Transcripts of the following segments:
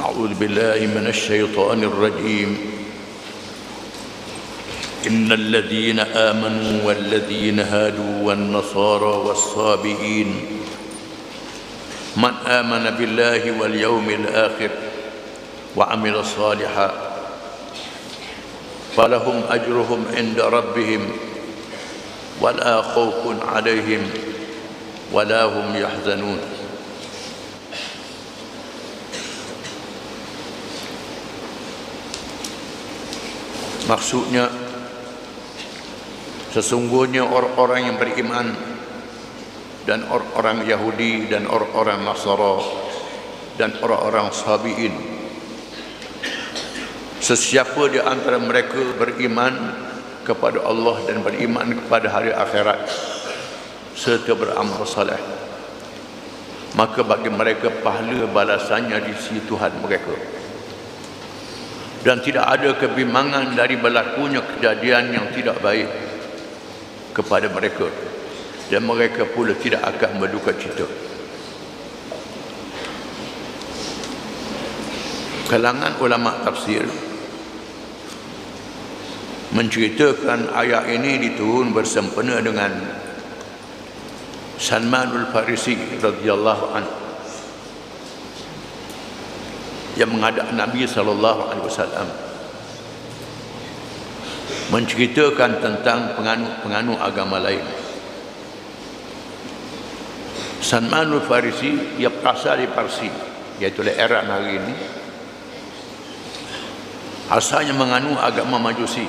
أعوذ بالله من الشيطان الرجيم إن الذين آمنوا والذين هادوا والنصارى والصابئين من آمن بالله واليوم الآخر وعمل صالحا فلهم أجرهم عند ربهم ولا خوف عليهم ولا هم يحزنون. Maksudnya, sesungguhnya orang-orang yang beriman dan orang-orang Yahudi dan orang-orang Nasara dan orang-orang Sabi'in, sesiapa di antara mereka beriman kepada Allah dan beriman kepada hari akhirat serta beramal saleh, maka bagi mereka pahala balasannya di sisi Tuhan mereka, dan tidak ada kebimbangan dari berlakunya kejadian yang tidak baik kepada mereka, dan mereka pula tidak akan berduka cita. Kalangan ulama tafsir menceritakan ayat ini diturun bersempena dengan Salmanul Farisi radhiyallahu anhu yang menghadap Nabi SAW menceritakan tentang penganut agama lain. Salmanul Farisi, ia berasal dari Parsi, iaitu Iran hari ini. Asalnya menganut agama Majusi,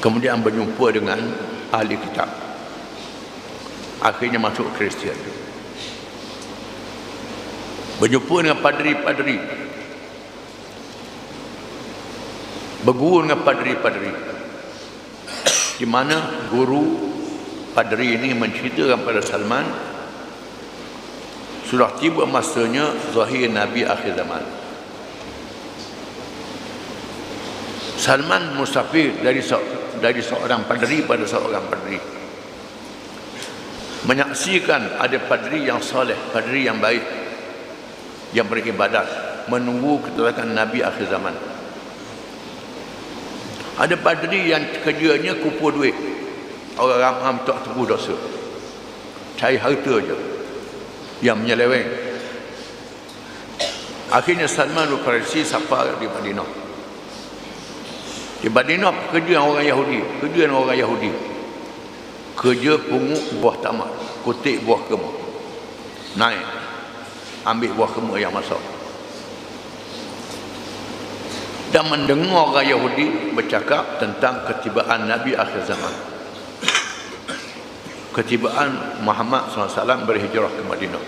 kemudian berjumpa dengan ahli kitab, akhirnya masuk Kristian. Berjumpa dengan padri-padri, berguru dengan padri-padri, di mana guru padri ini menceritakan pada Salman, sudah tiba masanya zahir Nabi akhir zaman. Salman musafir dari seorang padri pada seorang padri, menyaksikan ada padri yang soleh, padri yang baik, yang beribadat, menunggu kedatangan Nabi akhir zaman. Ada padri yang kerjanya kumpul duit orang ramai tak teguh dosa, cari harta je, yang menyeleweng. Akhirnya Salman Al-Farisi safar di Madinah. Di Madinah kerja orang Yahudi, kerja pungut buah tamak, kutip buah kema, naik ambil buah kema yang masak, dan mendengar orang Yahudi bercakap tentang ketibaan Nabi akhir zaman, ketibaan Muhammad SAW berhijrah ke Madinah.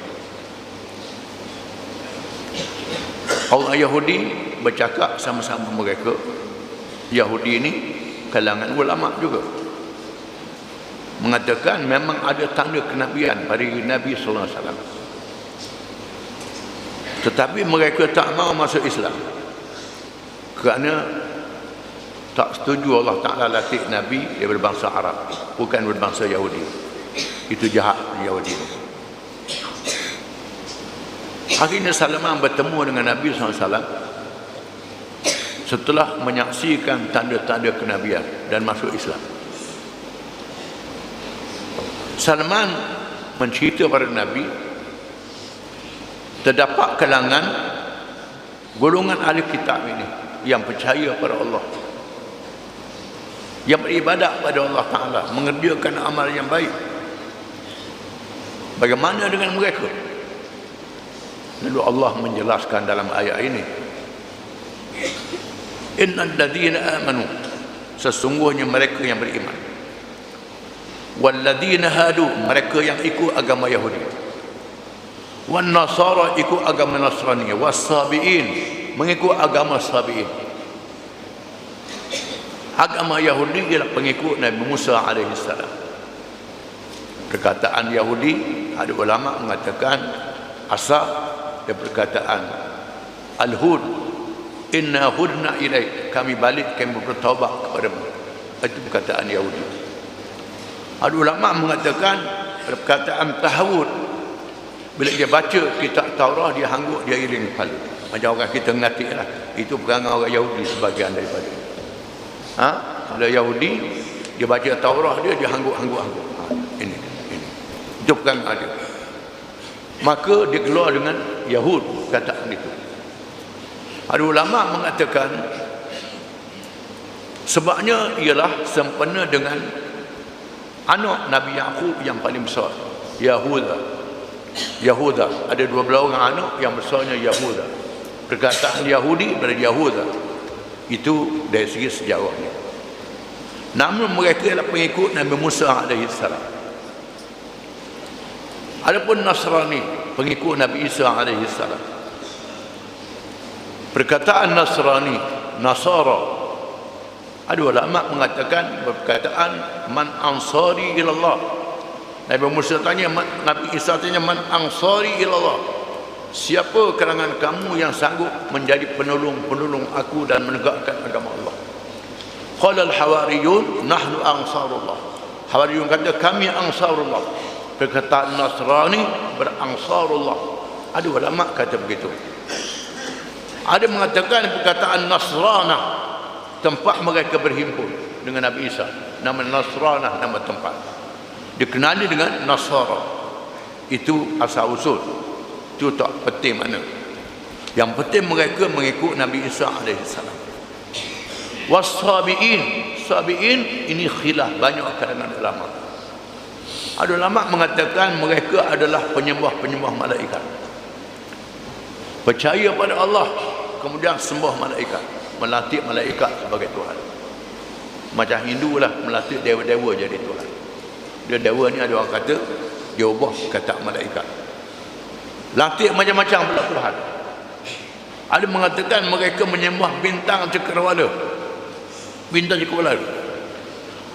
Orang Yahudi bercakap sama-sama mereka. Yahudi ini kalangan ulama juga, mengatakan memang ada tanda kenabian pada Nabi SAW, tetapi mereka tak mau masuk Islam kerana tak setuju Allah Ta'ala latih Nabi dia berbangsa Arab, bukan berbangsa Yahudi. Itu jahat Yahudi. Akhirnya Salman bertemu dengan Nabi SAW setelah menyaksikan tanda-tanda kenabian dan masuk Islam. Salman mencerita pada Nabi, terdapat kalangan golongan ahli kitab ini yang percaya pada Allah, yang beribadat pada Allah Ta'ala, mengerjakan amal yang baik. Bagaimana dengan mereka? Lalu Allah menjelaskan dalam ayat ini, innal ladzina amanu, sesungguhnya mereka yang beriman, wal ladzina hadu, mereka yang ikut agama Yahudi, wan nasara ikut agama Nasrani, was sabiin, mengikut agama Sabiin. Agama Yahudi ialah pengikut Nabi Musa AS. Perkataan Yahudi, ada ulama mengatakan asal dari perkataan al-hud, inna hudna ilaik, kami balik, kami bertaubat kepadamu. Itu perkataan Yahudi. Ada ulama mengatakan perkataan tahawud, Bila dia baca kitab Taurah, dia hangguk, dia iring kepala. Macam orang kita ngatik lah. Itu perangai orang Yahudi sebagian daripada. Bila Yahudi, dia baca Taurah dia hangguk. Ini. Itu perangai dia. Maka dia keluar dengan Yahud kataan itu. Ada ulama mengatakan sebabnya ialah sempena dengan anak Nabi Yaqub yang paling besar, Yahuda. Ada 12 orang anak, yang besarnya Yahuda. Perkataan Yahudi pada Yahuda. Itu dari segi sejarahnya. Namun mereka adalah pengikut Nabi Musa AS. Adapun Nasrani, pengikut Nabi Isa AS. Perkataan Nasrani, Nasara, ada ulama mengatakan perkataan man ansari ilallah. Nabi Musa tanya, Nabi Isa tanya, man ansari ilallah, siapa kalangan kamu yang sanggup menjadi penolong aku dan menegakkan agama Allah? Qala al-hawariyun nahnu ansarullah. Hawariyun kata, kami ansarullah. Perkataan Nasrani beransarullah. Ada ulama kata begitu. Ada mengatakan perkataan Nasranah, tempat mereka berhimpun dengan Nabi Isa. Nama Nasranah, nama tempat. Dikenali dengan Nasara. Itu asal usul. Itu tak penting mana. Yang penting mereka mengikut Nabi Isa AS. Was-sabi'in. Sabi'in ini khilaf banyak kalangan ulama. Ada ulama mengatakan mereka adalah penyembah malaikat. Percaya pada Allah, kemudian sembah malaikat, melatih malaikat sebagai Tuhan. Macam Hindu lah, melatih dewa-dewa jadi Tuhan. Dia dewa ni ada orang kata dia ubah kata malaikat. Latih macam-macam pula Tuhan. Ada mengatakan mereka menyembah bintang cakrawala. Bintang cakrawala.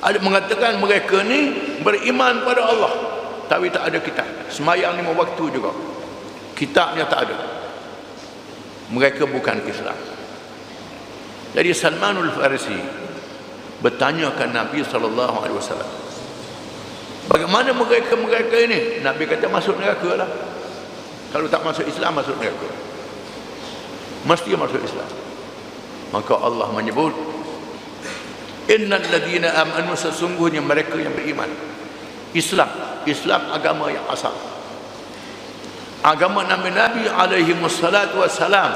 Ada mengatakan mereka ni beriman pada Allah, tapi tak ada kitab. Semayang 5 waktu juga, kitabnya tak ada. Mereka bukan Islam. Jadi Salmanul Farisi bertanyakan Nabi SAW, bagaimana mereka ini? Nabi kata masuk neraka lah. Kalau tak masuk Islam, masuk neraka. Mesti masuk Islam. Maka Allah menyebut, innal ladina amanu, sesungguhnya mereka yang beriman. Islam agama yang asal, agama Nabi alaihi wassalatu wassalam,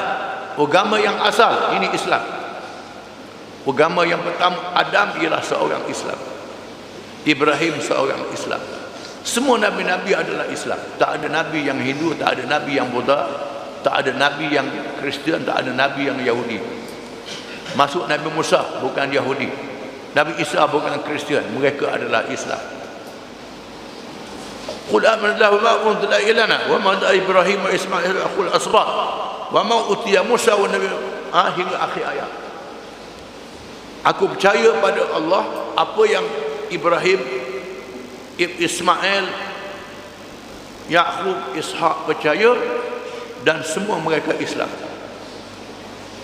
agama yang asal. Ini Islam. Agama yang pertama, Adam ialah seorang Islam, Ibrahim seorang Islam. Semua nabi-nabi adalah Islam. Tak ada nabi yang Hindu, tak ada nabi yang Buddha, tak ada nabi yang Kristian, tak ada nabi yang Yahudi. Masuk Nabi Musa bukan Yahudi, Nabi Isa bukan Kristian, mereka adalah Islam. Qul amanna wa ma unzila ilaina wa ma Ibrahim wa Ismail akhul asbat wa ma utiya Musa wa Nabi, hingga akhir ayat. Aku percaya pada Allah, apa yang Ibrahim, Ismail, Yaqub, Ishaq percaya, dan semua mereka Islam.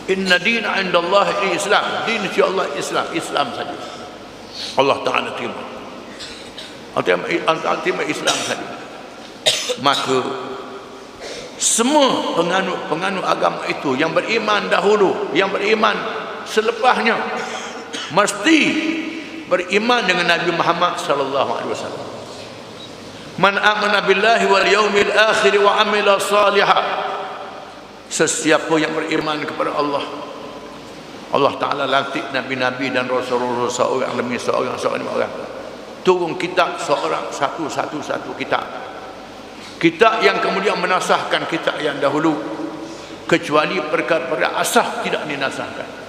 Inna dina indallah Islam. Din si Allah Islam saja. Allah Ta'ala terima. Allah terima Islam saja. Maka semua penganut agama itu, yang beriman dahulu, yang beriman selepasnya, mesti beriman dengan Nabi Muhammad sallallahu alaihi wasallam. Man amana billahi wal yaumil akhir wa amila salihah. Sesiapa yang beriman kepada Allah, Allah Ta'ala lantik Nabi-Nabi dan Rasul-Rasul seorang demi seorang. Turun kitab seorang satu kitab yang kemudian menasahkan kitab yang dahulu, kecuali perkara-perkara asas tidak dinasahkan.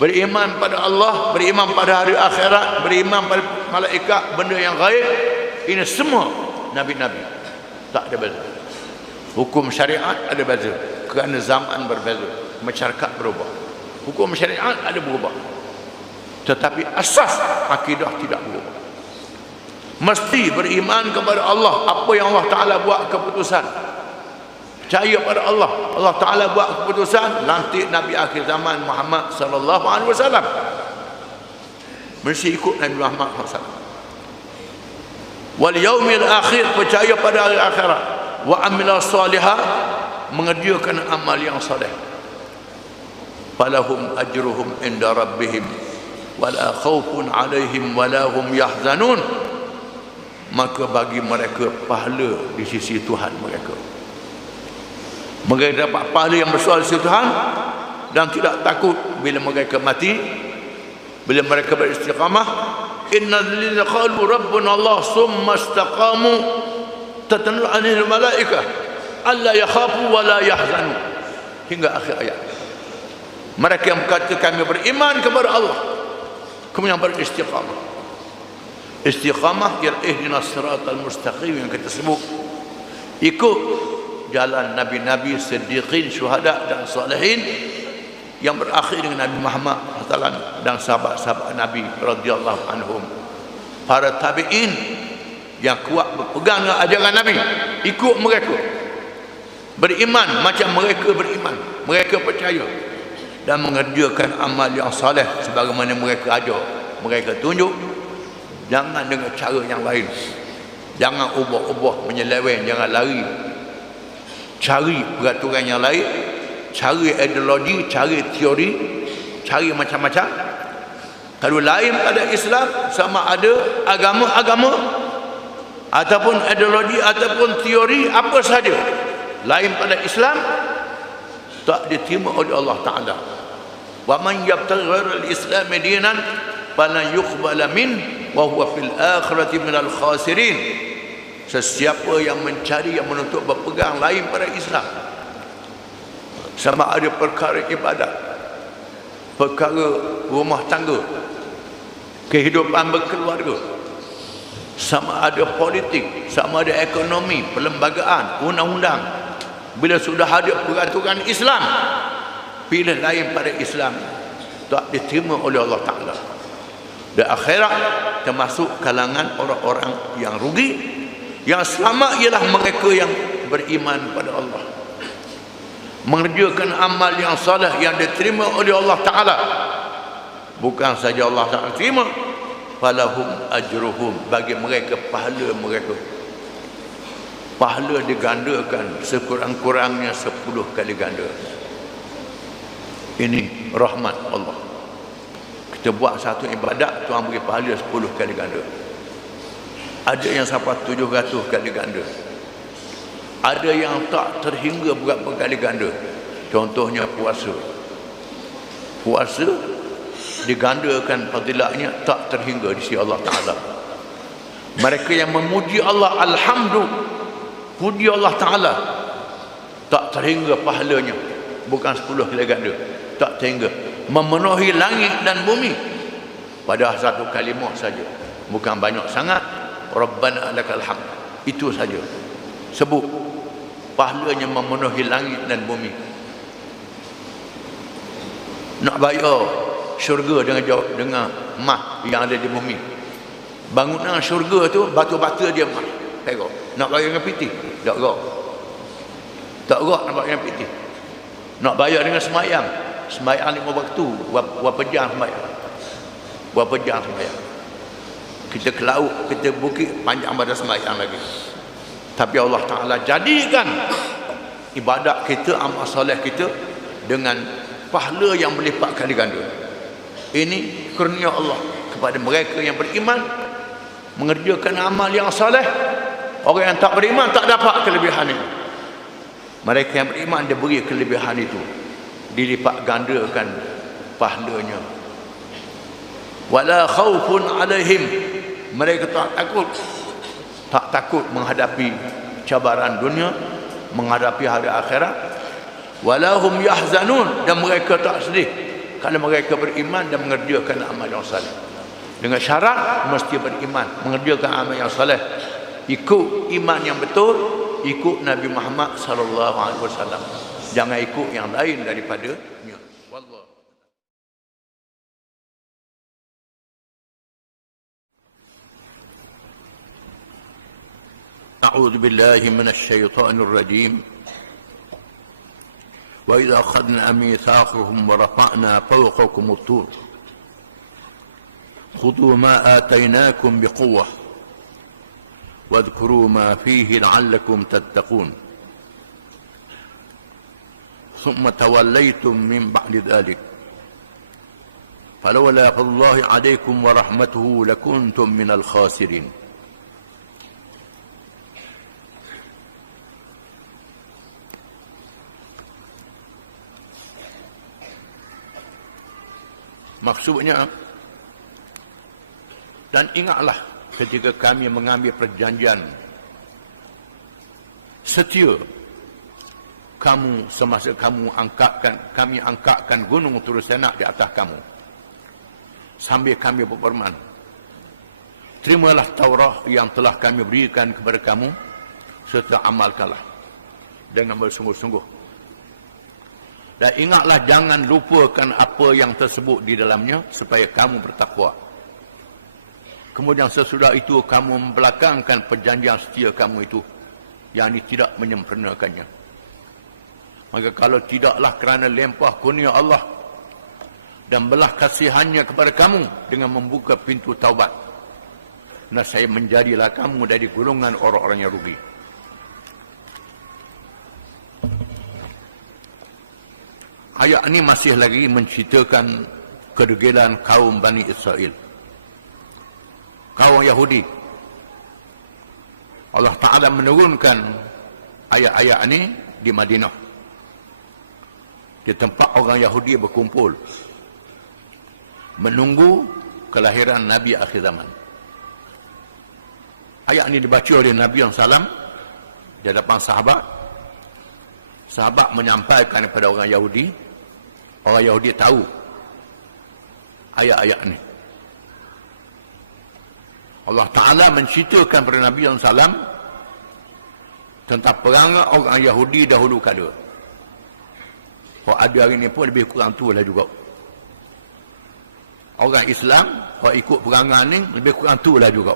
Beriman pada Allah, beriman pada hari akhirat, beriman pada malaikat, benda yang gaib, ini semua Nabi-Nabi. Tak ada beza. Hukum syariat ada beza kerana zaman berbeza, masyarakat berubah. Hukum syariat ada berubah, tetapi asas akidah tidak berubah. Mesti beriman kepada Allah, apa yang Allah Ta'ala buat keputusan, percaya pada Allah. Allah Ta'ala buat keputusan, lantik Nabi akhir zaman Muhammad sallallahu alaihi wasallam, mesti ikut Nabi Muhammad sallallahu alaihi wasallam. Wal yaumil akhir, percaya pada hari akhirat. wa amila salihah, mengerjakan amal yang saleh, falahum ajruhum inda rabbihim wala khaufun alaihim wala hum yahzanun, maka bagi mereka pahala di sisi Tuhan mereka. Mereka dapat pahala yang besar di sisi Tuhan dan tidak takut bila mereka mati, bila mereka beristiqamah. Innal ladzina qalu rabbuna Allah summa istaqamu tatanazzalu alaihim malaikah alla yakhafu wa la yahzanu, hingga akhir ayat. Mereka yang berkata kami beriman kepada Allah, kemudian beristiqamah. Istiqamah ialah ihdinas siratal mustaqim yang kita sebut, ikut jalan nabi-nabi, siddiqin, syuhada dan salihin yang berakhir dengan Nabi Muhammad SAW dan sahabat-sahabat Nabi radhiyallahu anhum, para tabi'in yang kuat berpegang dengan ajaran Nabi, ikut mereka, beriman macam mereka beriman, mereka percaya dan mengerjakan amal yang saleh sebagaimana mereka ajar, mereka tunjuk. Jangan dengan cara yang lain, jangan ubah-ubah, menyeleweng, jangan lari, cari peraturan yang lain, cari ideologi, cari teori, cari macam-macam. Kalau lain pada Islam, sama ada agama-agama ataupun ideologi ataupun teori apa sahaja lain pada Islam, tak diterima oleh Allah Ta'ala. Wa man yabtaghi ghairal Islam dinan falan yuqbala min wa huwa fil akhirati minal khasirin. Sesiapa yang mencari, yang menuntut berpegang lain pada Islam, sama ada perkara ibadat, perkara rumah tangga, kehidupan berkeluarga, sama ada politik, sama ada ekonomi, perlembagaan, undang-undang, bila sudah ada peraturan Islam, pilih lain pada Islam, tak diterima oleh Allah Ta'ala. Dan akhirat termasuk kalangan orang-orang yang rugi. Yang selamat ialah mereka yang beriman pada Allah, mengerjakan amal yang saleh yang diterima oleh Allah Ta'ala. Bukan saja Allah Ta'ala terima, falahum ajruhum, bagi mereka pahala mereka, pahala digandakan sekurang-kurangnya 10 kali ganda. Ini rahmat Allah. Kita buat satu ibadat, Tuhan beri pahala 10 kali ganda. Ada yang sampai 700 kali ganda, ada yang tak terhingga berapa kali ganda. Contohnya puasa. Puasa digandakan fadilatnya tak terhingga di sisi Allah Ta'ala. Mereka yang memuji Allah, alhamdulillah, puji Allah Ta'ala, tak terhingga pahalanya, bukan 10 kali ganda, tak terhingga. Memenuhi langit dan bumi pada satu kalimah saja, bukan banyak sangat. Rabbana lakal hamd, itu saja sebut pahalanya memenuhi langit dan bumi. Nak bayar syurga dengan emas yang ada di bumi, bangunan syurga tu batu-batu dia emas, perak. Nak bayar dengan piti, tak gerak, tak gerak nak bayar dengan piti. Nak bayar dengan semayang, semayang 5 waktu, berapa jam semayang, berapa jam semayang. Kita ke laut, kita bukit, panjang pada semayang lagi. Tapi Allah Ta'ala jadikan ibadat kita, amal soleh kita dengan pahala yang berlipat kali ganda. Ini kurnia Allah kepada mereka yang beriman, mengerjakan amal yang soleh. Orang yang tak beriman tak dapat kelebihan itu. Mereka yang beriman dia beri kelebihan itu, dilipat gandakan pahalanya. Wala khaufun alaihim, mereka tak takut menghadapi cabaran dunia, menghadapi hari akhirat. Walahum yahzanun, dan mereka tak sedih kalau mereka beriman dan mengerjakan amal yang saleh. Dengan syarat mesti beriman, mengerjakan amal yang saleh, ikut iman yang betul, ikut Nabi Muhammad sallallahu alaihi wasallam, jangan ikut yang lain daripadanya. Wallah. أعوذ بالله من الشيطان الرجيم وإذا أخذنا ميثاقهم ورفعنا فوقكم الطور خذوا ما آتيناكم بقوة واذكروا ما فيه لعلكم تتقون ثم توليتم من بعد ذلك فلولا فضل الله عليكم ورحمته لكنتم من الخاسرين. Maksudnya, dan ingatlah ketika kami mengambil perjanjian setia kamu semasa kami angkatkan gunung Tur Sina di atas kamu, sambil kami berfirman, terimalah Taurat yang telah kami berikan kepada kamu serta amalkanlah dengan bersungguh-sungguh. Dan ingatlah jangan lupakan apa yang tersebut di dalamnya supaya kamu bertakwa. Kemudian sesudah itu kamu membelakangkan perjanjian setia kamu itu, yang ini tidak menyempurnakannya. Maka kalau tidaklah kerana limpah kurnia Allah dan belah kasihannya kepada kamu dengan membuka pintu taubat, nah saya menjadilah kamu dari golongan orang-orang yang rugi. Ayat ini masih lagi menceritakan kedegilan kaum Bani Israel, kaum Yahudi. Allah Ta'ala menurunkan ayat-ayat ini di Madinah, di tempat orang Yahudi berkumpul menunggu kelahiran Nabi akhir zaman. Ayat ini dibaca oleh Nabi SAW di hadapan sahabat. Sahabat menyampaikan kepada orang Yahudi. Orang Yahudi tahu ayat-ayat ini. Allah Ta'ala menceritakan kepada Nabi SAW tentang perangai orang Yahudi dahulu kala. Kalau ada hari ini pun lebih kurang tu lah juga. Orang Islam, kalau ikut perangai ini, lebih kurang tu lah juga.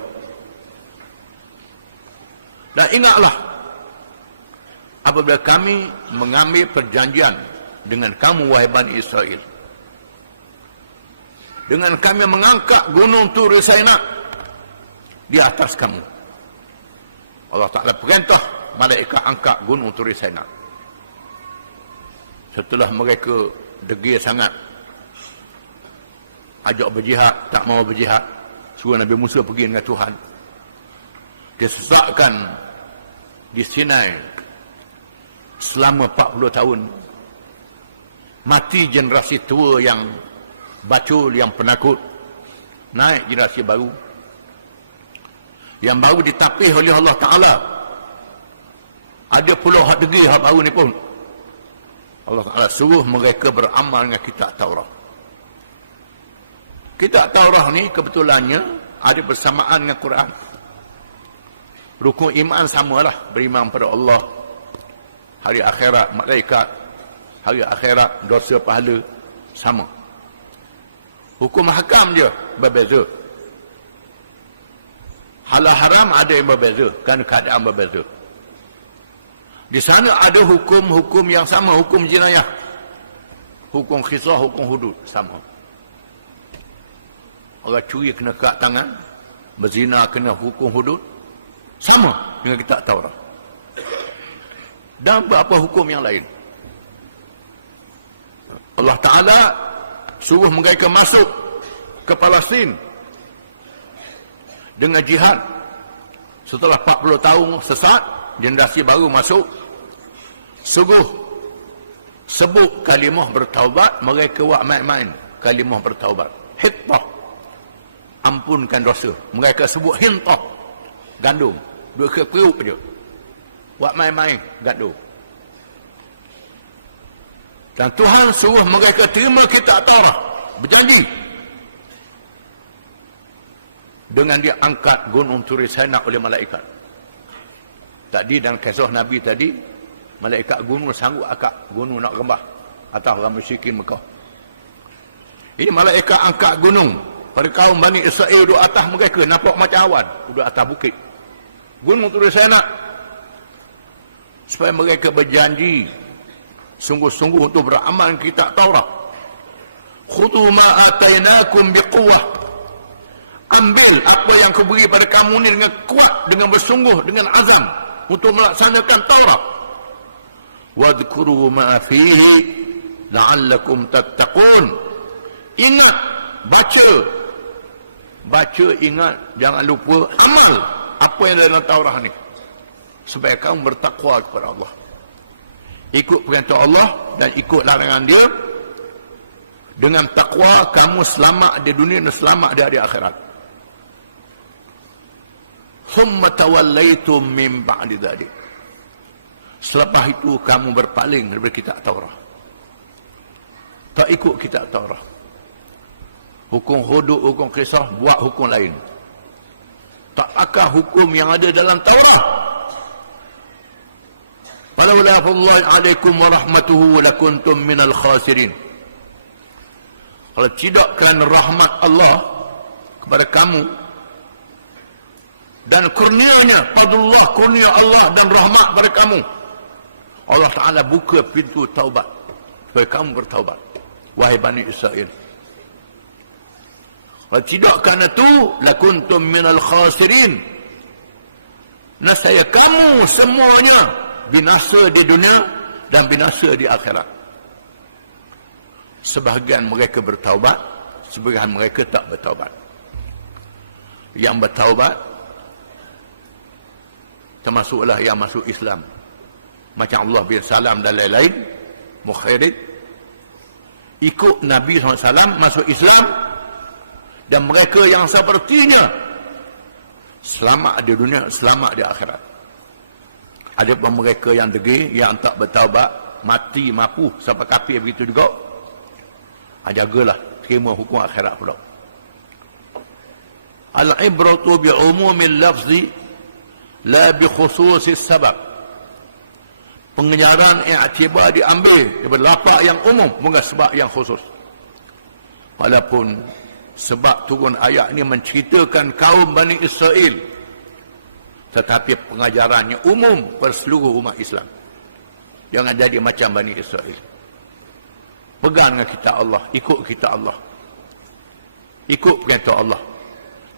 Dan ingatlah, apabila kami mengambil perjanjian dengan kamu, wahai Bani Israel, dengan kami mengangkat gunung Tur Sina di atas kamu. Allah Ta'ala perintah malaikat angkat gunung Tur Sina. Setelah mereka degil sangat, ajak berjihad, tak mau berjihad, suruh Nabi Musa pergi dengan Tuhan. Disesatkan di Sinai selama 40 tahun. Mati generasi tua yang bacul, yang penakut. Naik generasi baru, yang baru ditapih oleh Allah Ta'ala. Ada puluh hak degi hak baru ni pun Allah Ta'ala suruh mereka beramal dengan kitab Taurat. Kitab Taurat ni kebetulannya ada bersamaan dengan Quran. Rukun iman samalah, beriman pada Allah, hari akhirat, malaikat, hari akhirat, dosa pahala, sama. Hukum hakam je berbeza. Halal haram ada yang berbeza, kerana keadaan berbeza. Di sana ada hukum-hukum yang sama, hukum jenayah, hukum khisah, hukum hudud, sama. Orang curi kena kat tangan, berzina kena hukum hudud, sama dengan kitab Taurat. Dan beberapa hukum yang lain. Allah Ta'ala suruh mereka masuk ke Palestin dengan jihad. Setelah 40 tahun sesat, generasi baru masuk, suruh sebut kalimah bertaubat. Mereka buat main-main kalimah bertaubat. Hittah, ampunkan dosa. Mereka sebut hintah, gandum, dua keperiuk je, buat main-main gandum. Dan Tuhan suruh mereka terima kitab Taurat, berjanji. Dengan dia angkat gunung Tur Sina oleh malaikat. Tadi dalam kisah Nabi tadi, malaikat gunung sanggup angkat gunung nak rembah atas orang musyrikin Mekah. Ini malaikat angkat gunung pada kaum Bani Israel duduk atas mereka, nampak macam awan, duduk atas bukit gunung Tur Sina, supaya mereka berjanji sungguh-sungguh untuk beramal kitab Taurat. Khudhu ma atainakum biquwwah, Ambil apa yang aku beri pada kamu ni dengan kuat, dengan bersungguh, dengan azam untuk melaksanakan Taurat. Wadhkuru ma fihi la'allakum tattaqun. Ingat, baca, ingat, jangan lupa amal apa yang dalam Taurat ni supaya kamu bertakwa kepada Allah. Ikut perintah Allah dan ikut larangan dia. Dengan takwa kamu selamat di dunia dan selamat di hari akhirat. Thumma tawallaitum min ba'di dzalik. Selepas itu kamu berpaling daripada kitab Taurat. Tak ikut kitab Taurat. Hukum hudud, hukum qisas, buat hukum lain. Tak akan hukum yang ada dalam Taurat. Walaula fadlullahi 'alaikum wa rahmatuhu lakuntum minal khasirin. Kalau tidakkan rahmat Allah kepada kamu dan kurnianya, fadlullah, kurnia Allah dan rahmat kepada kamu, Allah Ta'ala buka pintu taubat supaya kamu bertaubat, wahai Bani Israel. Kalau tidak kerana itu, lakuntum minal khasirin. Nasaya kamu semuanya binasa di dunia dan binasa di akhirat. Sebahagian mereka bertaubat, sebahagian mereka tak bertaubat. Yang bertaubat termasuklah yang masuk Islam, macam Allah bin Salam dan lain-lain, Mukhairid, ikut Nabi SAW masuk Islam. Dan mereka yang sepertinya selamat di dunia, selamat di akhirat. Ada pun mereka yang degil, yang tak bertaubat, mati mapu sampai kafir begitu juga. Jagalah, terima hukum akhirat pula. Al-ibratu bi'umumil lafzi la bi khususis sabab. Pengejaran i'tibar diambil daripada lafaz yang umum, bukan sebab yang khusus. Walaupun sebab turun ayat ini menceritakan kaum Bani Israel, tetapi pengajarannya umum pada seluruh umat Islam. Jangan jadi macam Bani Israel. Pegang dengan kitab Allah, ikut kitab Allah, ikut perintah Allah,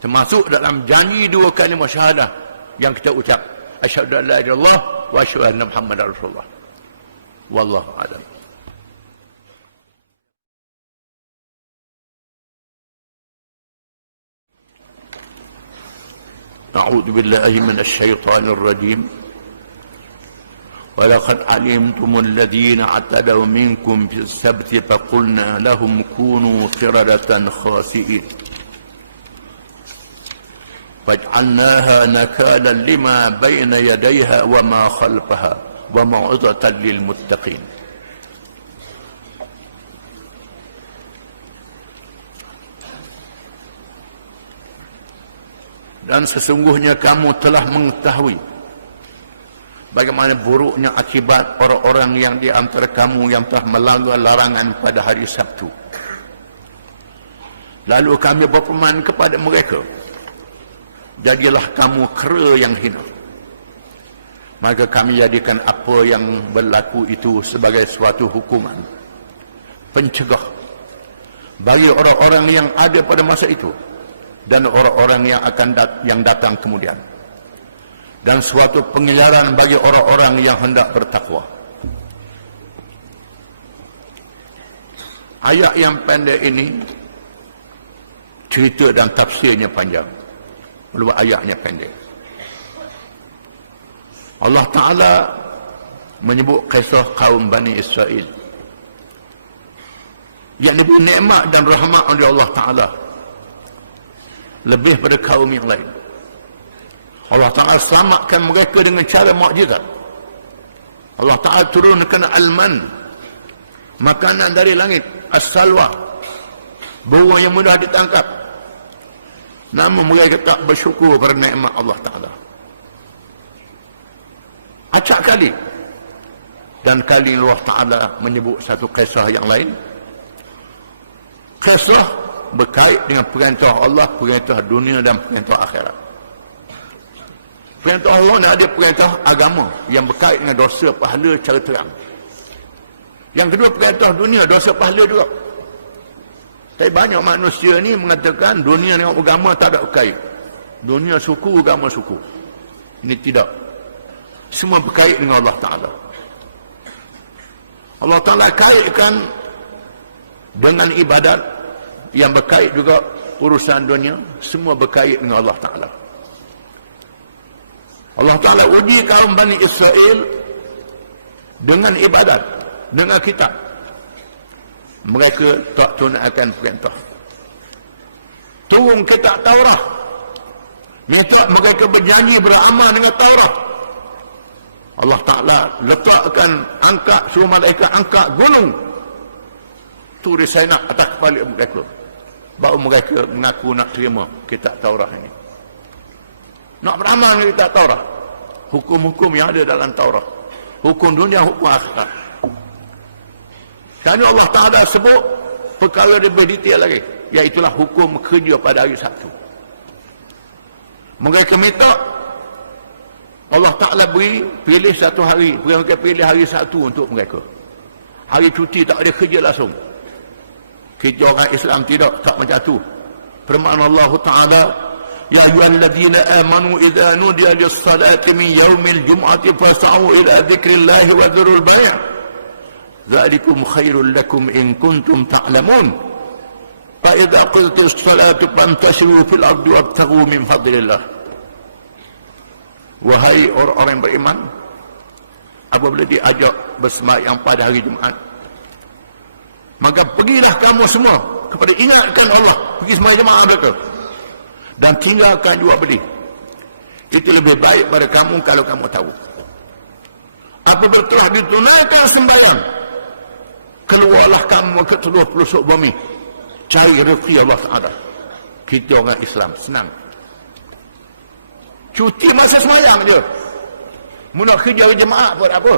termasuk dalam janji 2 kalimah syahadah yang kita ucap, asyhadu an la ilaha illallah wa asyhadu anna muhammadar rasulullah. Wallahu a'lam. A'udzu billahi minasy syaithanir rajim. ولقد علمتم الذين اعتدوا منكم في السبت فقلنا لهم كونوا قردة خاسئين فجعلناها نكالا لما بين يديها وما خلفها وموعظة للمتقين. Dan sesungguhnya kamu telah mengetahui bagaimana buruknya akibat orang-orang yang di antara kamu yang telah melanggar larangan pada hari Sabtu. Lalu kami berfirman kepada mereka, jadilah kamu kera yang hina. Maka kami jadikan apa yang berlaku itu sebagai suatu hukuman pencegah bagi orang-orang yang ada pada masa itu dan orang-orang yang datang kemudian, dan suatu pengejaran bagi orang-orang yang hendak bertakwa. Ayat yang pendek ini cerita dan tafsirnya panjang, walaupun ayatnya pendek. Allah Ta'ala menyebut kisah kaum Bani Israel yang diberi nikmat dan rahmat oleh Allah Ta'ala lebih pada kaum yang lain. Allah Ta'ala selamatkan mereka dengan cara mukjizat. Allah Ta'ala turunkan al-man, makanan dari langit, as-salwa, burung yang mudah ditangkap. Namun mereka tak bersyukur pada nikmat Allah Ta'ala. Acak kali. Dan kali Allah Ta'ala menyebut satu kisah yang lain. Kisah berkait dengan perintah Allah, perintah dunia dan perintah akhirat. Perintah Allah ni ada perintah agama yang berkait dengan dosa pahala secara terang. Yang kedua perintah dunia, dosa pahala juga. Tapi banyak manusia ni mengatakan dunia dengan agama tak ada kait. Dunia suku, agama suku. Ini tidak. Semua berkait dengan Allah Ta'ala. Allah Ta'ala kaitkan dengan ibadat yang berkait juga urusan dunia. Semua berkait dengan Allah Ta'ala. Allah Ta'ala uji kaum Bani Israel dengan ibadat, dengan kitab. Mereka tak tunaikan perintah. Turun kitab Taurat, minta mereka berjanji beramal dengan Taurat. Allah Ta'ala letakkan, angkat, suruh malaikat angkat gunung turis Sinai atas kepala mereka. Baru mereka mengaku nak terima kitab Taurat ini, nak beramal dengan kitab Taurat. Hukum-hukum yang ada dalam Taurat, hukum dunia, hukum akhirat. Kerana Allah Ta'ala sebut perkara lebih detail lagi, iaitulah hukum kerja pada hari Sabtu. Mereka minta Allah Ta'ala beri, pilih satu hari, mereka pilih hari Sabtu untuk mereka. Hari cuti, tak ada kerja langsung. Kita orang Islam tidak, tak macam tu. Firman Allah Ta'ala, Ya ayyuhalladzina amanu idza nudiya lis-salati min yaumil jum'ati fas'au ila dzikrillahi wa dzurul bai'. Dzalikum khairul lakum in kuntum ta'lamun. Fa idza qultus salatu fantashiru fil ardi wabtaghu min fadlillah. Wahai orang-orang yang beriman, apabila diajak bersembahyang pada hari Jumaat, maka pergilah kamu semua kepada ingatkan Allah, pergi sembahyang jemaah mereka, dan tinggalkan jual beli. Itu lebih baik pada kamu kalau kamu tahu. Apabila telah ditunaikan sembahyang, keluarlah kamu ke seluruh pelosok bumi, cari rezeki Allah Ta'ala. Kita orang Islam senang, cuti masa sembahyang je. Mula kerja jemaah buat apa?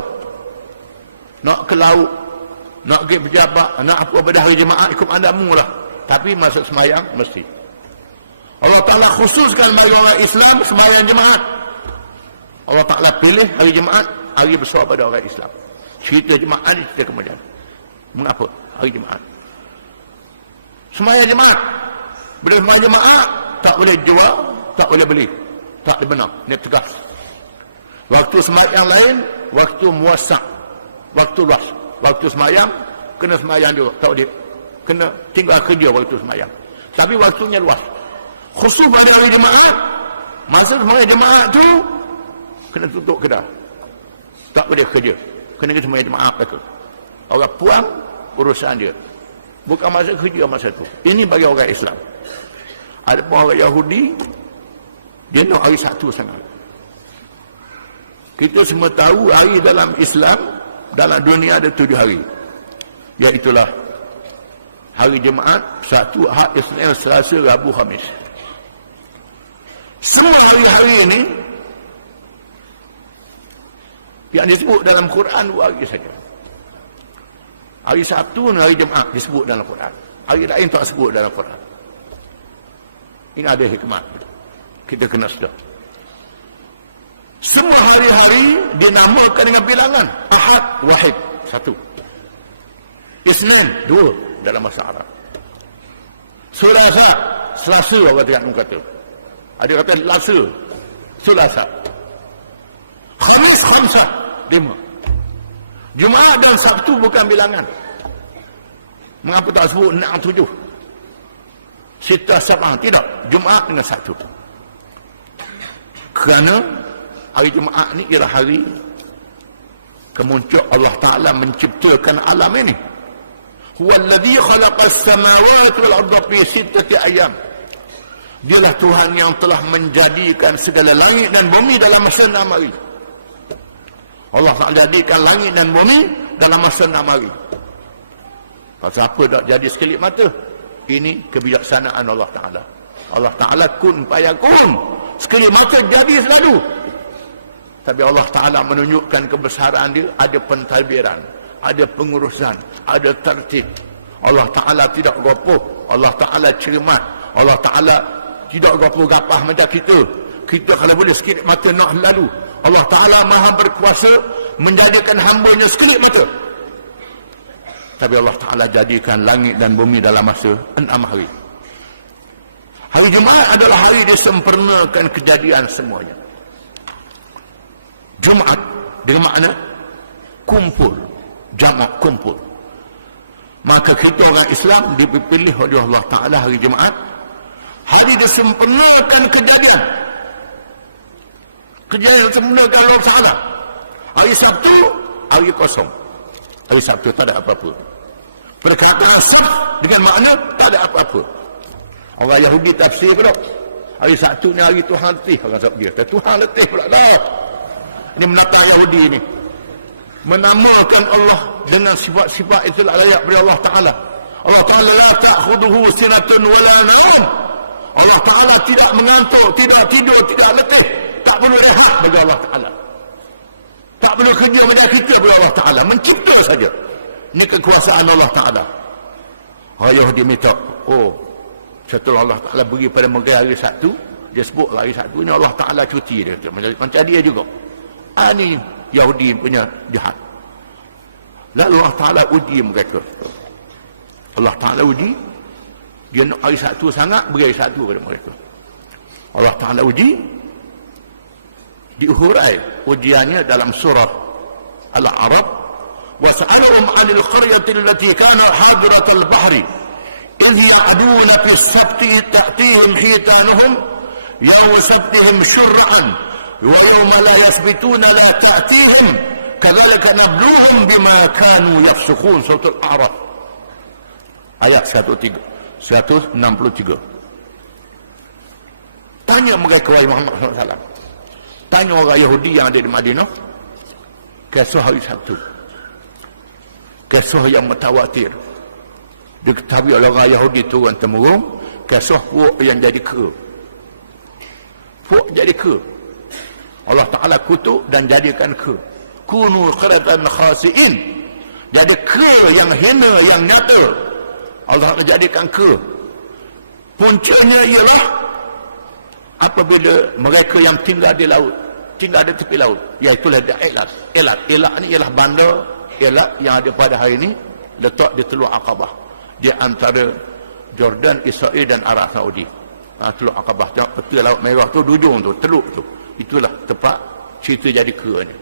Nak ke laut, nak pergi pejabat, nak apa pada hari jemaah, ikut adamu lah. Tapi masa sembahyang mesti. Allah Ta'ala khususkan bagi orang Islam sembahyang jemaah. Allah Ta'ala pilih hari jemaah, hari besar pada orang Islam. Cerita jemaah ni cerita kemudian. Mengapa hari jemaah? Sembahyang jemaah. Bila sembahyang jemaah, tak boleh jual, tak boleh beli, tak benar. Ini tegas. Waktu sembahyang lain, waktu muasak, waktu luas. Waktu sembahyang, kena sembahyang juga, tak boleh. Kena tinggal kerja waktu sembahyang. Tapi waktunya luas. Khusus pada hari jemaah, masa sembahyang jemaah tu kena tutup kedai, tak boleh kerja, kena sembahyang jemaah mereka. Orang puang urusan dia, bukan masa kerja masa tu. Ini bagi orang Islam. Ada pun orang Yahudi, dia nak hari Sabtu sangat. Kita semua tahu hari dalam Islam, dalam dunia ada 7 hari, iaitulah hari Jumaat, Sabtu, Ahad, Isnin, Selasa, Rabu, Khamis. Semua hari-hari ini yang disebut dalam Quran 2 hari saja. Hari Sabtu dan hari Jumaat disebut dalam Quran. Hari lain tak sebut dalam Quran. Ini ada hikmat, kita kena sedar. Semua hari-hari dinamakan dengan bilangan. Ahad, Wahid, 1. Isnin, 2 dalam bahasa Arab. Selasa, orang tengok kata. Ada kata Selasa. Khamis, Khamsah, 5. Jumaat dan Sabtu bukan bilangan. Mengapa tak sebut 6, 7? Sita, Sabah, tidak. Jumaat dengan Sabtu. Kerana hari Jumaat ni ialah hari kemuncak Allah Ta'ala menciptakan alam ini. Huwallazi khalaqas samawati wal arda fi sittati ayyam. Dialah Tuhan yang telah menjadikan segala langit dan bumi dalam masa 6 hari. Allah Ta'ala jadikan langit dan bumi dalam masa 6 hari. Pasal apa tak jadi sekelip mata? Ini kebijaksanaan Allah Ta'ala. Allah Ta'ala kun fayakun. Sekelip mata jadi selalu. Tapi Allah Ta'ala menunjukkan kebesaran dia, ada pentadbiran, ada pengurusan, ada tertib. Allah Ta'ala tidak gopoh, Allah Ta'ala cermat, Allah Ta'ala tidak gopoh-gapah macam kita. Kita kalau boleh sekelip mata nak lalu. Allah Ta'ala maha berkuasa menjadikan hambanya sekelip mata. Tapi Allah Ta'ala jadikan langit dan bumi dalam masa 6 hari. Hari Jumaat adalah hari disempurnakan kejadian semuanya. Jumaat dengan makna kumpul, jamak kumpul. Maka kita orang Islam dipilih oleh Allah Ta'ala hari Jumaat, hari disempurnakan kejadian disempurnakan Allah Ta'ala. Hari Sabtu, hari kosong. Hari Sabtu tak ada apa-apa. Perkataan sah dengan makna tak ada apa-apa. Orang Yahudi tafsir pula, hari Sabtu ni hari Tuhan letih. Orang Sabtu dia, Tuhan letih pula dah. Ini menatang Yahudi ni, menamakan Allah dengan sifat-sifat itu layak kepada Allah Ta'ala. Allah Ta'ala la ta'khuduhu sinatun wala nawm. Allah Ta'ala tidak mengantuk, tidak tidur, tidak letih. Tak perlu rehat bagi Allah Ta'ala. Tak perlu kerja menyakiti bagi Allah Ta'ala. Mencipta saja. Ini kekuasaan Allah Ta'ala. Orang Yahudi minta, setelah Allah Ta'ala beri pada mereka hari Sabtu, dia sebut hari Sabtu ini Allah Ta'ala cuti dia. Macam dia juga. Ini Yahudi punya jahat. Lalu Allah Ta'ala uji mereka. Allah Ta'ala uji, dia nak hari Sabtu sangat, beri hari Sabtu pada mereka. Allah Ta'ala uji, diurai ujiannya dalam surah Al-A'raf. وَاسْأَلْهُمْ عَنِ الْقَرْيَةِ الَّتِي كَانَتْ حَاضِرَةَ الْبَحْرِ إِذْ يَعْدُونَ فِي السَّبْتِ تَأْتِيهِمْ حِيتَانُهُمْ يَوْمَ سَبْتِهِمْ شُرَّعًا وَيَوْمَ لَا يَسْبِتُونَ لَا تَأْتِيهِمْ كَذَلِكَ نَبْلُوهُمْ بِمَا كَانُوا يَفْسُقُونَ. Surah Al-A'raf ayat 163. Tanya mereka wahai Muhammad SAW, tanya orang Yahudi yang ada di Madinah kisah hari Sabtu, kisah yang mutawatir diketahui oleh orang Yahudi turun temurun, kisah puak yang jadi kera. Puak jadi kera, Allah Ta'ala kutuk dan jadikan kera. Kunu qiratan khasi'in, jadi kera yang hina, yang nyata. Allah Ta'ala jadikan kera. Puncanya ialah apabila mereka yang tinggal di laut, tinggal di tepi laut, iaitulah Elat. Elat ni ialah bandar Elat yang ada pada hari ini, letak di Teluk Aqabah, di antara Jordan, Israel dan Arab Saudi. Teluk Aqabah, peti Laut Merah tu, dujung tu, teluk tu, itulah tempat cerita jadi kera ni.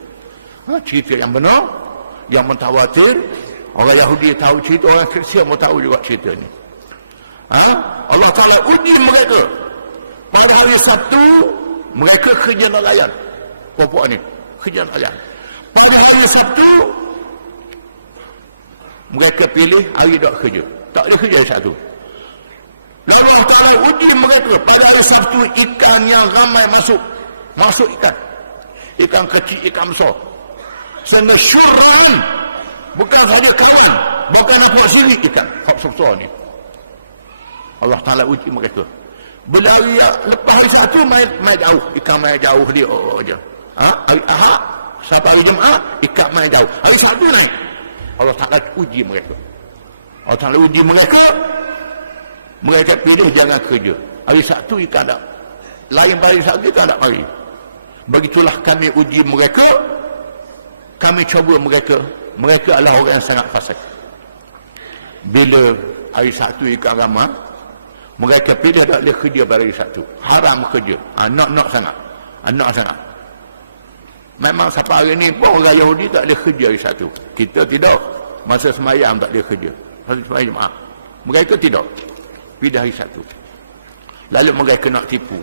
Cerita yang benar, yang mutawatir. Orang Yahudi tahu cerita, orang Kristian mau tahu juga cerita ni. Allah Ta'ala uji mereka. Pada hari Sabtu, mereka kerja nelayan. Puak-puak ni, kerja nelayan. Pada hari Sabtu, mereka pilih hari tak kerja. Tak boleh kerja hari Sabtu. Lalu Allah Ta'ala uji mereka. Pada hari Sabtu, ikan yang ramai masuk. Masuk ikan. Ikan kecil, ikan besar. Sehingga syurran. Bukan saja kawan. Bukan nak buat sini ikan. Hak besar ni. Allah Ta'ala uji mereka. Berlari lepas hari Sabtu main jauh. Ikan main jauh dia je. Hari Ahad sampai hari Jumaat ikan main jauh. Hari Sabtu naik. Allah Ta'ala uji mereka. Allah Ta'ala uji mereka. Mereka pilih jangan kerja. Hari Sabtu ikan tak. Lain hari Sabtu ikan tak mari. Begitulah kami uji mereka. Kami coba mereka. Mereka adalah orang yang sangat fasik. Bila hari Sabtu ikan ramai, mereka pilih tak boleh kerja pada hari Sabtu. Haram kerja. Nak sangat. Nak sangat. Memang sampai hari ni pun orang Yahudi tak boleh kerja hari Sabtu. Kita tidak. Masa semayang tak boleh kerja. Masa semayang Jumaat. Mereka tidak. Pilih hari Sabtu. Lalu mereka nak tipu.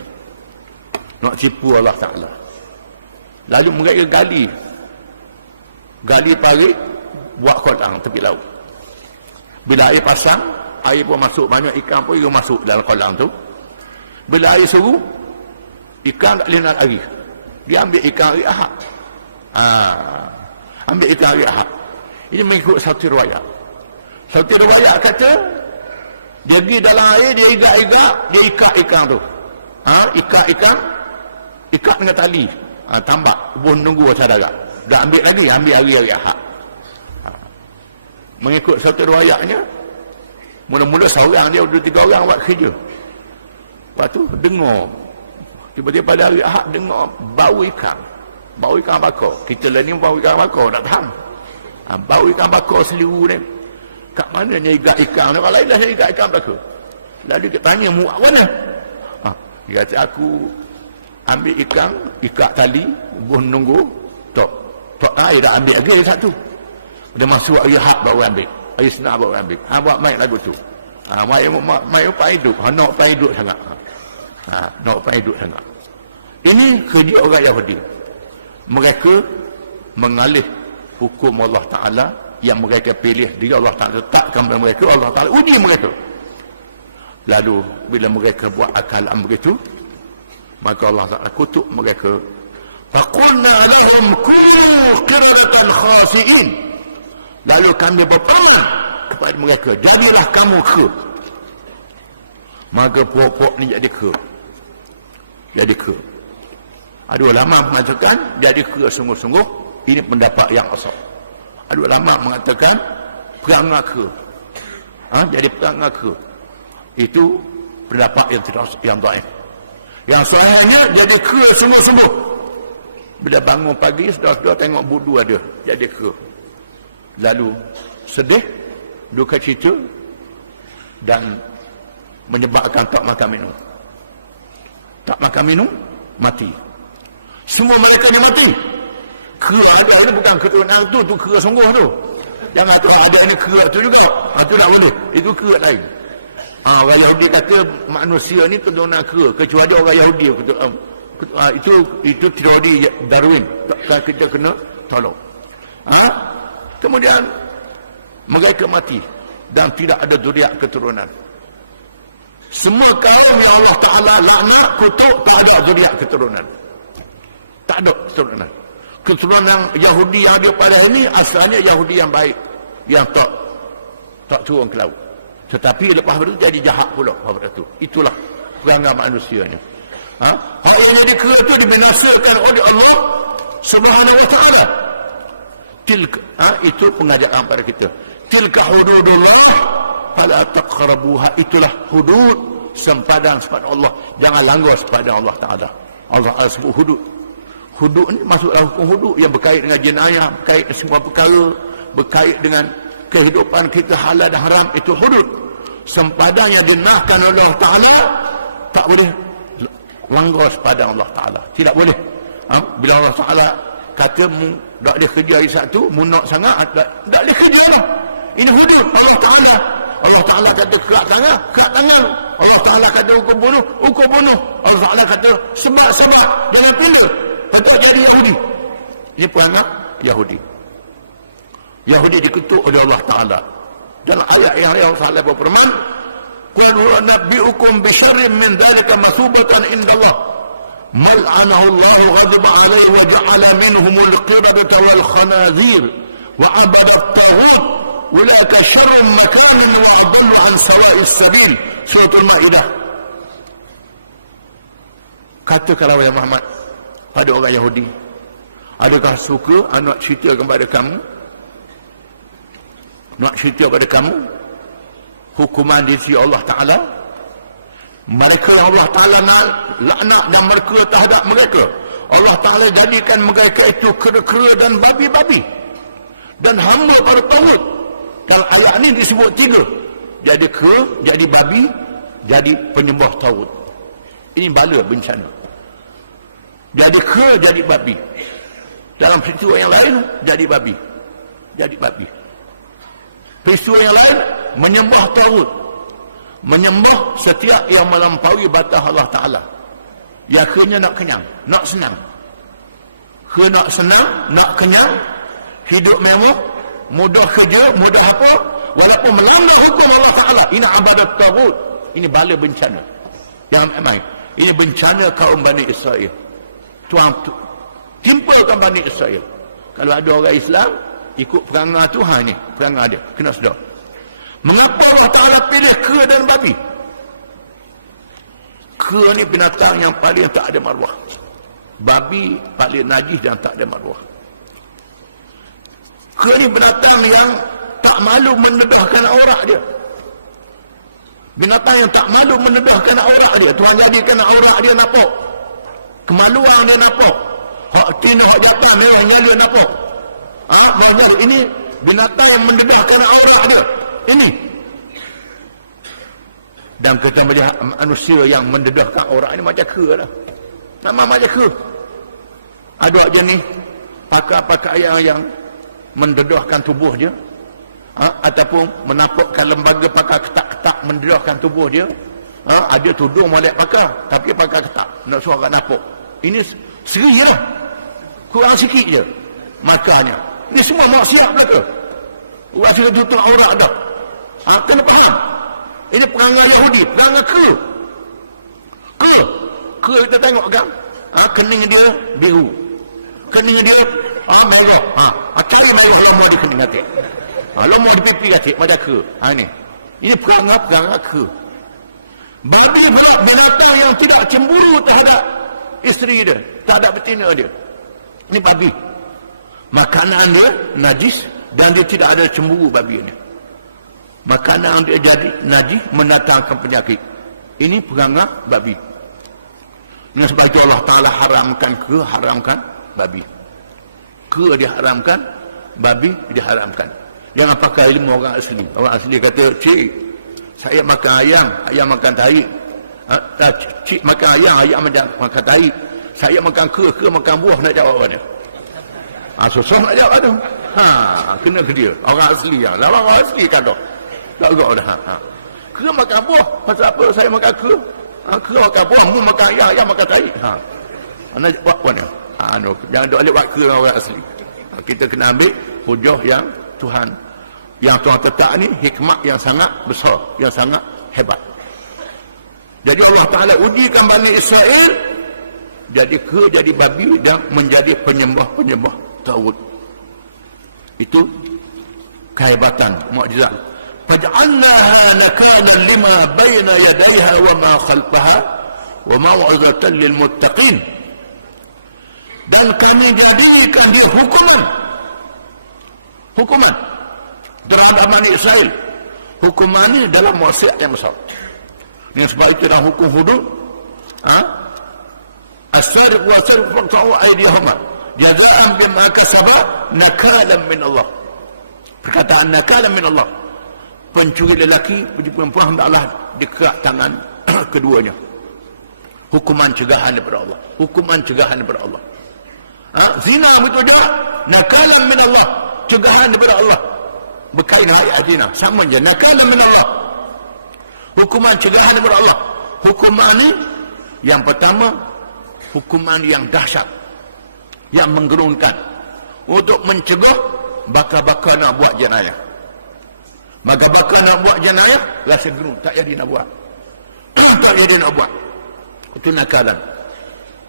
Nak tipu Allah Ta'ala. Lalu mereka gali. Gali parit. Buat kolam tepi laut. Bila air pasang, air pun masuk, banyak ikan pun dia masuk dalam kolam tu. Bila air seru, ikan tak boleh nak lari. Dia ambil ikan hari Ahad. Ambil ikan hari Ahad. Ini mengikut satu riwayat. Satu riwayat kata, dia pergi dalam air, dia igak-igak, dia ikat ikan tu. Ikat dengan tali. Tambak, pun nunggu saudara. Dah ambil lagi, ambil hari-hari Ahad. Mengikut satu riwayatnya, mula-mula seorang dia, dua tiga orang buat kerja. Lepas tu dengar, tiba-tiba pada hari Ahad dengar bau ikan bakar. Kita lah ni bau ikan bakar tak tahan. Bau ikan bakar seliru ni. kat mana ni ikat ikan? Orang lain dah ikat ikan belaka. Lalu dia tanya, muak mana? Dia kata, aku ambil ikan, ikat tali, nunggu, tok air dah ambil lagi satu. Dia masuk air hak baru ambil. Air senar baru ambil. Buat main lagu tu. Main upaya hidup. Nak upaya hidup sangat. Nak upaya hidup sangat. Ini kerja orang Yahudi. Mereka mengalih hukum Allah Ta'ala yang mereka pilih. Dia Allah Ta'ala letakkan kepada mereka. Allah Ta'ala uji mereka. Lalu bila mereka buat akalan begitu, maka Allah Ta'ala kutuk mereka. Faqulna lahum kunu qiradatan khasi'in. Lalu kami berperan kepada mereka, jadilah kamu ke. Maka puak-puak ni jadi ke. Ada ulama mengatakan jadi ke sungguh-sungguh. Ini pendapat yang asal. Ada ulama mengatakan perangai ke. Jadi perangai ke. Itu pendapat yang dhaif. Yang sahihnya jadi ke sungguh-sungguh. Bila bangun pagi, saudara-saudara tengok budu ada, jadi ke. Lalu sedih, duka cita, dan menyebabkan tak makan minum. Tak makan minum, mati. Semua mereka ni mati. Kera ada ni bukan keturunan tu kera sungguh tu. Jangan tu ada ni kera tu juga. Itu tak boleh. Itu kera lain. Orang Yahudi kata manusia ni keturunan kera. Kecuali orang Yahudi. Itu teori Darwin. Tak kita kena tolong. Kemudian mereka mati dan tidak ada zuriat keturunan. Semua kaum yang Allah Ta'ala laknat, kutuk, tak ada zuriat keturunan. Tak ada keturunan. Keturunan Yahudi yang ada pada ini asalnya Yahudi yang baik, yang tak turun ke laut. Tetapi lepas itu jadi jahat pula pada itu. Itulah perangai manusianya. Orang yang dikira itu dibinasakan oleh Allah Subhanahu Wa Ta'ala. Itu pengajaran pada kita. Tilka hududullah fala taqrabuha. Itulah hudud, sempadan Allah. Jangan langgar sempadan Allah Ta'ala. Allah sebut hudud. Hudud ni masuklah hukum hudud yang berkait dengan jenayah, berkait dengan semua perkara, berkait dengan kehidupan kita halal dan haram. Itu hudud. Sempadan yang dinahkan oleh Allah Ta'ala tak boleh langgar sempadan Allah Ta'ala. Tidak boleh. Bila Allah Ta'ala kata tak boleh kerja hari Sabtu, munak sangat, tak boleh kerja lah. Ini hudud Allah Ta'ala. Allah Ta'ala kata kerak tangan. Allah Ta'ala kata hukum bunuh. Allah Ta'ala kata sebab, jangan pilih. Patut jadi Yahudi. Ini perangai Yahudi. Yahudi dikutuk oleh Allah Ta'ala. Dalam ayat yang Allah Ta'ala berfirman, qul huwa nabbi'ukum bi syarrin min dhalika masubatan indallah mal'anahu Allah ghadiba alaihi wa ja'ala minhumul qiradata wal khanazir wa abada at-taghut ulaika syarrun makanan wa adallu an sawa'is sabil. Surah Al-Maidah. Katakanlah wahai Muhammad pada orang Yahudi, adakah suka anak cerita kepada kamu, nak cerita kepada kamu hukuman di sisi Allah Ta'ala? Mereka Allah Ta'ala laknat dan mereka terhadap mereka. Allah Ta'ala jadikan mereka itu kera-kera dan babi-babi dan hamba pada tauhid. Kalau ayat ini disebut 3, jadi kera, jadi babi, jadi penyembah tauhid. Ini bala bencana. Jadi kera, jadi babi. Dalam peristiwa yang lain jadi babi. Peristiwa yang lain menyembah tauhid, menyembah setiap yang melampaui batas Allah Ta'ala. Ya akhirnya nak kenyang, nak senang. Nak senang, nak kenyang, hidup mewah, mudah kerja, mudah apa, walaupun melanggar hukum Allah Ta'ala. Ini abadat tauhid. Ini bala bencana. Jangan main. Ini bencana kaum Bani Israel. Tuhan timpakan Bani Israel. Kalau ada orang Islam ikut perangai Tuhan ni, perangai dia kena sedar. Mengapa Allah Ta'ala pilih kera dan babi? Kera ni binatang yang paling tak ada maruah. Babi paling najis dan tak ada maruah. Kera ni binatang yang tak malu mendedahkan aurat dia. Binatang yang tak malu mendedahkan aurat dia. Tuhan jadikan aurat dia nampak. Kemaluan dia nampak. Hak tina, hak jatah merah dia nampak. Banyak ini binatang yang mendedahkan aurat dia. ini. Dan kita melihat manusia yang mendedahkan orang ini macam ke lah. Nama macam ke. Ada jenis pakar-pakar yang mendedahkan tubuh dia, ataupun menampakkan lembaga pakar ketak-ketak mendedahkan tubuh dia. Ada tudung molek pakar, tapi pakar ketak nak suruh orang nampak. Ini seri lah, kurang sikit je makanya. Ini semua maksiat belaka. Orang sudah tutup aurat dah. Kena faham, ini perangai Yahudi, perangai ke kita tengok kan, kening dia biru, kening dia merah, cari merah lemah di kening hati, lemah di pipi hati macam ke. Ini perangai ke. Babi binatang yang tidak cemburu terhadap isteri dia, terhadap betina dia. Ini babi. Makanan dia najis dan dia tidak ada cemburu babi ini. Makanan dia jadi najis mendatangkan penyakit. Ini perangai babi. Ini sebab itu Allah Ta'ala haramkan babi. Diharamkan, babi diharamkan. Jangan pakai ilmu orang asli. Orang asli kata, cik, saya makan ayam makan tahi. Cik makan ayam makan tahi. Saya makan ke makan buah, nak jawab mana? Susah nak jawab tu. Kena ke dia. Orang asli yang. Lawan orang asli kata. Tak agak dah. Ke makan buah. Pasal apa saya makan ke? Ke makan buah, mu makan ayam makan tahi. Nak buat mana? Jangan duk alih buat ke orang asli. Kita kena ambil hujah yang Tuhan letak ni, hikmat yang sangat besar, yang sangat hebat. Jadi Allah Ta'ala ujikan Bani Israel jadi babi dan menjadi penyembah Tauhid. Itu kehebatan, mukjizat. Faj'alnaha nakalan lima baina yadayha wa ma khalfaha wa mau'izatan lil muttaqin. Dan kami jadikan dia hukuman terhadap Bani Israel. Hukuman ini dalam maksiat yang besar. Ini sebab itu dalam hukum hudud, as-sariq wa sariq faqta'u aydiyahuma jazaa'an bima kasaba nakalan min Allah. Perkataan nakalan min Allah. Pencuri lelaki, pencuri perempuan, hendaklah dikerak tangan keduanya. Hukuman cegahan daripada Allah. Hukuman cegahan daripada Allah. Zina betul juga, nakalan min Allah, cegahan daripada Allah. Berkait ayat zina sama je, nakalan min Allah, hukuman cegahan daripada Allah. Hukuman ni yang pertama, hukuman yang dahsyat, yang menggerunkan untuk mencegah bakal-bakal nak buat jenayah. Bakal-bakal nak buat jenayah rasa gerun, tak jadi nak buat. Tak jadi nak buat. Itu nakalan.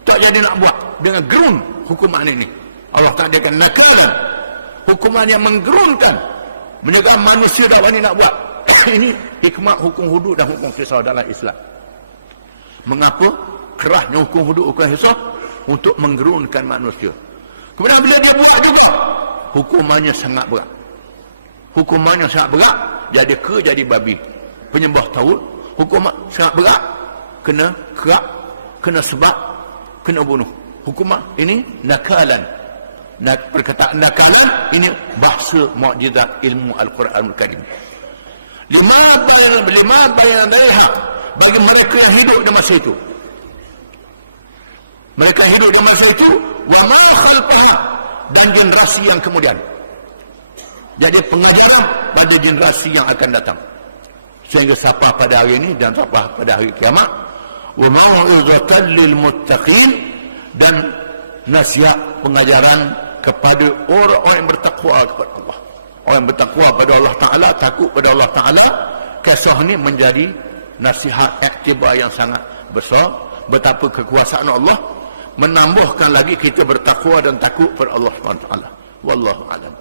Tak jadi nak buat dengan gerun hukuman ini. Allah tak adakan nakalan, hukuman yang menggerunkan, menyebabkan manusia tak berani nak buat. Ini hikmah hukum hudud dan hukum qisas dalam Islam. Mengapa kerasnya hukum hudud, hukum qisas? Untuk menggerunkan manusia. Kemudian bila dia buat juga, hukumannya sangat berat. Hukumannya sangat berat. Jadi babi, penyembah Tauhid. Hukuman sangat berat. Kena kerak, kena sebab, kena bunuh. Hukuman ini nakalan. Perkataan nakalan ini bahasa mukjizat ilmu Al-Quranul Karim. Lima bayan dari hak bagi mereka yang hidup di masa itu. Mereka hidup di masa itu, wa ma khalfaha, dan generasi yang kemudian. Jadi pengajaran pada generasi yang akan datang. Sehingga sampai pada hari ini dan sampai pada hari kiamat. Wa mau'izatan lil muttaqin, dan nasihat pengajaran kepada orang-orang yang bertakwa kepada Allah. Orang yang bertakwa pada Allah Ta'ala, takut pada Allah Ta'ala. Kisah ini menjadi nasihat iktibar yang sangat besar. Betapa kekuasaan Allah menambahkan lagi kita bertakwa dan takut pada Allah SWT. Wallahu a'lam.